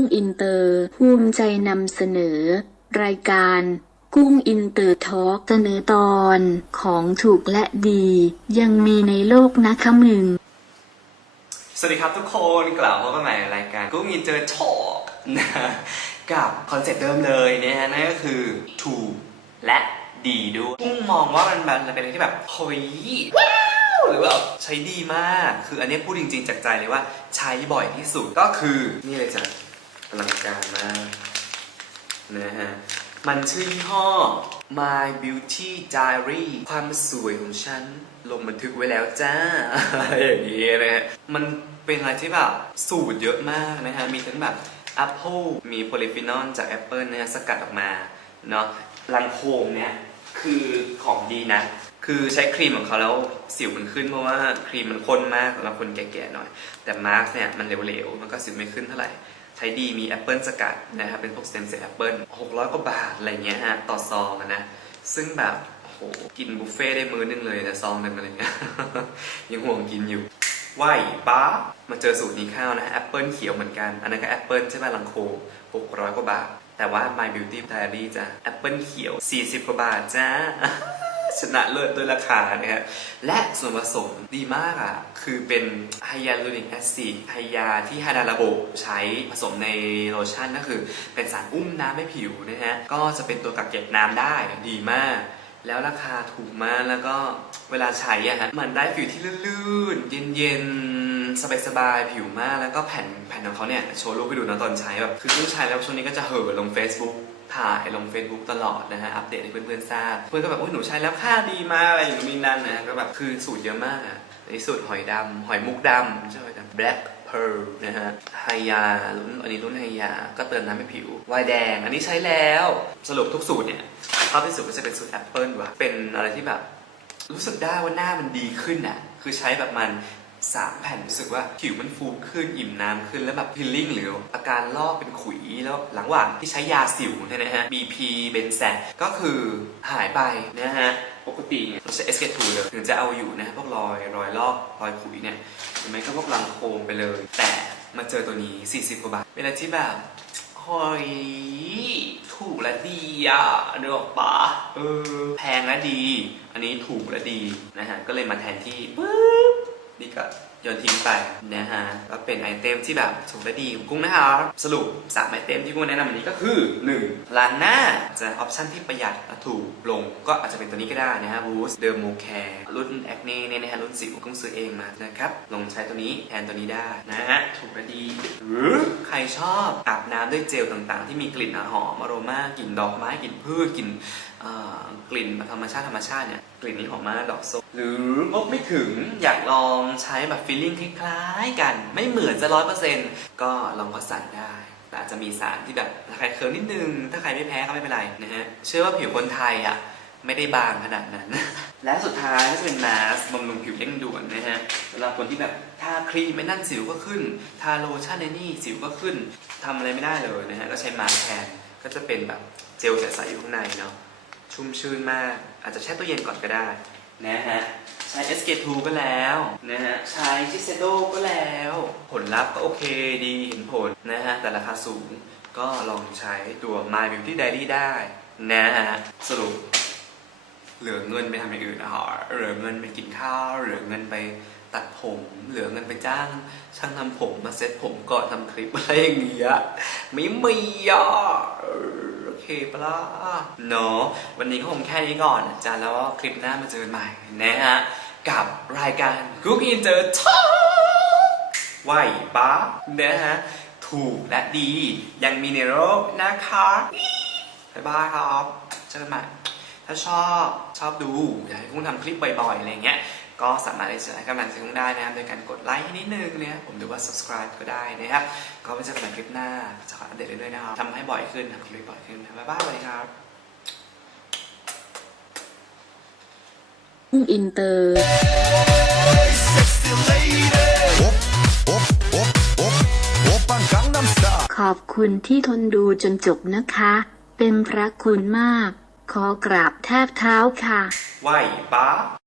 กุ้งอินเตอร์ภูมิใจนำเสนอ รายการ กุ้งอินเตอร์ทอล์กเสนอตอนของถูกและดี ยังมีในโลกนะคะมึง สวัสดีครับทุกคนกล่าวพบกันใหม่ในรายการกูมีเจอร์ทอกนะกับคอนเซ็ปต์เดิมเลยนะฮะนั่นก็คือถูกและดีด้วยกุ้งมองว่ามันมันเป็นอะไรที่แบบเฮ้ยหรือว่าใช้ดีมาก คืออันนี้พูดจริงๆจากใจเลยว่าใช้บ่อยที่สุดก็คือนี่เลยจ้ะ อลังการมากนะฮะ มันชื่อยี่ห้อ My Beauty Diary ความสวยของฉัน ลงบันทึกไว้แล้วจ้า อย่างนี้นะฮะ มันเป็นอะไรที่แบบสูตรเยอะมากนะฮะ มีทั้งแบบแอปเปิลมีโพลีฟีนอลจากแอปเปิลนะฮะ สกัดออกมาเนาะลังโคมเนี่ยคือของดีนะ คือใช้ครีมของเขาแล้วสิวมันขึ้นเพราะว่าครีมมันข้นมากสำหรับคนแก่ๆหน่อย แต่มาร์กเนี่ยมันเหลวๆ มันก็สิวไม่ขึ้นเท่าไหร่ ช้ดีมีแอปเปิลสกัดนะครับเป็นพวกสเต็มเซลล์แอปเปิล600กว่าบาทอะไรเงี้ยฮะต่อซองนะ ซึ่งแบบโหกินบุฟเฟ่ได้มื้อนึงเลยแต่ซองนึงอะไรเงี้ยยังห่วงกินอยู่ไหวป้ามาเจอสูตรนี้ข้าวนะแอปเปิลเขียวเหมือนกัน อันนั้นก็แอปเปิลใช่ไหมลังโค600กว่าบาท แต่ว่า My Beauty Diary จ้ะแอปเปิลเขียว 40 กว่าบาทจ้า ชนะเลิศด้วยราคานะฮะและส่วนผสมดีมากอะ คือเป็นไฮยาลูริกแอซิดไฮยาที่ฮาดาระบบใช้ผสมในโลชั่นก็คือ เป็นสารอุ้มน้ำให้ผิวนะฮะ ก็จะเป็นตัวกักเก็บน้ำได้ดีมาก แล้วราคาถูกมากแล้วก็เวลาใช้อะฮะมันได้ผิวที่ลื่นๆเย็นๆสบายๆผิวมากแล้วก็แผ่นแผ่นของเขาเนี่ย โชว์รูปให้ดูนะตอนใช้แบบ คือเพิ่งใช้แล้วช่วงนี้ก็จะเห่อลง Facebook ถ่ายลง Facebook ตลอดนะฮะ อัปเดตให้เพื่อนๆทราบ เพื่อนก็แบบโอ้ยหนูใช้แล้วค่าดีมากอะไรอย่างนี้นั่นนะก็แบบคือสูตรเยอะมากอะอันนี้สูตรหอยดำหอยมุกดำไม่ใช่หอยดำ black pearl นะฮะไฮยารุ่นอันนี้รุ่นไฮยา ก็เติมน้ำให้ผิววายแดง อันนี้ใช้แล้ว สรุปทุกสูตรเนี่ยชอบที่สุดก็จะเป็นสูตรแอปเปิลว่ะเป็นอะไรที่แบบ รู้สึกได้ว่าหน้ามันดีขึ้นอะคือใช้แบบมัน สามแผ่นรู้สึกว่าผิวมันฟูขึ้นอิ่มน้ำขึ้นแล้วแบบพิลลิ่งหรืออาการลอกเป็นขุยแล้วหลังหว่างที่ใช้ยาสิวเนี่ยนะฮะ BP เบนแซก็คือหายไปนะฮะปกติเนี่ยเราใช้ SK2 เลยถึงจะเอาอยู่นะฮะพวกรอยรอยลอกรอยขุยเนี่ยหรือไม่ก็พวกรังโคมไปเลย แต่มาเจอตัวนี้ 40กว่าบาทเป็นอะไรที่แบบเฮ้ยถูกและดีอะนึกออกปะเออแพงและดี อันนี้ถูกและดีนะฮะก็เลยมาแทนที่ปึ๊บ นี่ก็โยนทิ้งไปนะฮะก็เป็นไอเทมที่แบบถูกและดีของกุ้งนะครับ สรุป3ไอเทมที่กุ้งแนะนำวันนี้ก็คือ 1. ล้านหน้าจะออปชั่นที่ประหยัดและถูกลงก็อาจจะเป็นตัวนี้ก็ได้นะฮะบูสเดอร์โมแคร์รุ่นแอคเน่เนี่ยนะฮะรุ่นสิวกุ้งซื้อเองมานะครับลงใช้ตัวนี้แทนตัวนี้ได้นะฮะถูกและดี หรือใครชอบอาบน้ำด้วยเจลต่างๆ ที่มีกลิ่นหอมอโรมากลิ่นดอกไม้กลิ่นพืชกลิ่นกลิ่นธรรมชาติธรรมชาติเนี่ยกลิ่นนี้หอมมากดอกส้มหรืองบไม่ถึงอยากลองใช้แบบฟีลลิ่งคล้ายๆ กันไม่เหมือนจะร้อยเปอร์เซ็นต์ก็ลองก็สั่นได้แต่อาจจะมีสารที่แบบระคายเคืองนิดนึง ถ้าใครไม่แพ้ก็ไม่เป็นไรนะฮะเชื่อว่าผิวคนไทยอะไม่ได้บางขนาดนั้น และสุดท้ายก็จะเป็นมาสก์บำรุงผิวเร่งด่วนนะฮะสำหรับคนที่แบบทาครีมไม่นั่นสิวก็ขึ้น ทาโลชั่นในนี่สิวก็ขึ้นทำอะไรไม่ได้เลยนะฮะก็ใช้มาสแทนก็จะเป็นแบบเจลใสๆอยู่ข้างในเนาะชุ่มชื่นมาก อาจจะแช่ตู้เย็นก่อนก็ได้นะฮะ ใช้ SK2 ก็แล้วนะฮะใช้ชิเซโดก็แล้ว ผลลัพธ์ก็โอเคดีเห็นผลนะฮะแต่ราคาสูงก็ลองใช้ตัว My Beauty Diary ได้นะฮะสรุปเหลือเงินไปทำอย่างอื่นนะฮะเหลือเงินไปกินข้าวเหลือเงินไปตัดผม เหลือเงินไปจ้าง ช่างทำผมมาเซ็ตผมก่อนทำคลิปอะไรอย่างเงี้ยไม่มีอะเอโอเคปะล่ะเนาะวันนี้ก็คงแค่นี้ก่อนจ๊ะแล้วคลิปหน้ามาเจอกันใหม่นะฮะ กับรายการ Good Inter Talk ไหวปะนะฮะ ถูกและดี ยังมีในโลกนะคะบ๊ายบายครับเจอกันใหม่ถ้าชอบชอบดูอยากให้กุ้งทำคลิปบ่อยๆ อะไรเงี้ย ก็สามารถที่จะให้กำลังใจกุ้งได้นะครับ โดยการกดไลค์ให้นิดนึงเนี่ยผมหรือว่า subscribe ก็ได้นะครับ ก็ไปเจอกันใหม่คลิปหน้าจะขออัปเดตเรื่อยๆนะครับทำให้บ่อยขึ้นทำคลิปบ่อยขึ้น บ๊ายบายครับ งอินเตอร์ขอบคุณที่ทนดูจนจบนะคะ เป็นพระคุณมาก ขอกราบแทบเท้าค่ะ ไหวปะ